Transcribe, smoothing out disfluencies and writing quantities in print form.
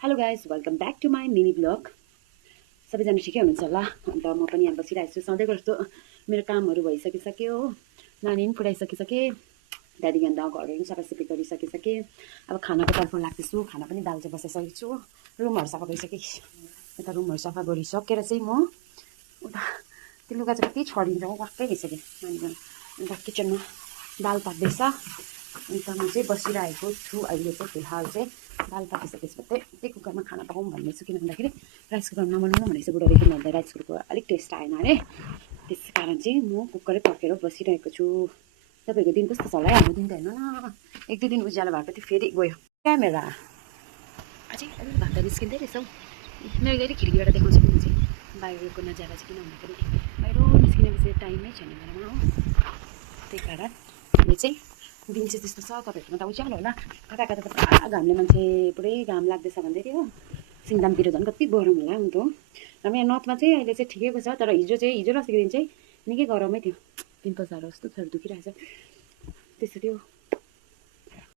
Hello guys welcome back to my mini blog. सबैजना ठिकै हुनुहुन्छ होला। अन्त म पनि यहाँ बसिरहेको छु सधैँको जस्तो। मेरो कामहरू भइसकिसक्यो हो, नानी पनि पुऱ्याइसकिसकेँ, त्यहाँदेखि अन्त घरहरू पनि सफासफी गरिसकिसकेँ। अब खानाको तर्फ लाग्दैछु। खाना पनि दाल चाहिँ बसाइसकेको छु। रुमहरू सफा गरिसकेँ। यता रुमहरू सफा गरिसकेर चाहिँ म उता त्यो लुगा चाहिँ कति छरिन्छ म वाक्कै भइसकेँ नानीको। अन्त किचनमा दाल पाक्दैछ। अन्त म चाहिँ बसिरहेको छु अहिले चाहिँ फिलहाल चाहिँ। दाल पाकिसकेपछि मात्रै त्यही कुकरमा खाना पकाउँ भन्दैछु। किन भन्दाखेरि राइस कुकरमा नबनाउनु भनेको चाहिँ बुढाले किन भन्दा राइस कुकरको अलिक टेस्ट आएन अरे। त्यस कारण चाहिँ म कुकरै पकाएर बसिरहेको छु। तपाईँको दिन कस्तो छ होला है? हाम्रो दिन त हेर्नु न, एक दुई दिन उज्यालो भएपछि फेरि गयो क्यामेरा। अझै अलिक भात निस्किँदै रहेछ हौ। मेरो धेरै खिड्कीबाट देखाउँछ कि म चाहिँ बाहिरको नजारा चाहिँ। किन भन्दाखेरि बाहिर निस्किनेपछि टाइमै छैन मेरोमा हो। त्यही कारण अहिले चाहिँ दिन चाहिँ त्यस्तो छ। तपाईँहरूकोमा त उज्यालो होला। कता कता त पुरा घामले मान्छे पुरै घाम लाग्दैछ भन्दै थियो हो। सिङदामतिर झन् कति गरम होला अन्त हो। हाम्रो यहाँ नर्थमा चाहिँ अहिले चाहिँ ठिकैको छ, तर हिजो अस्तिको दिन चाहिँ निकै गरमै थियो। पिम्पल्सहरू कस्तो दुखिरहेछ त्यस्तो थियो।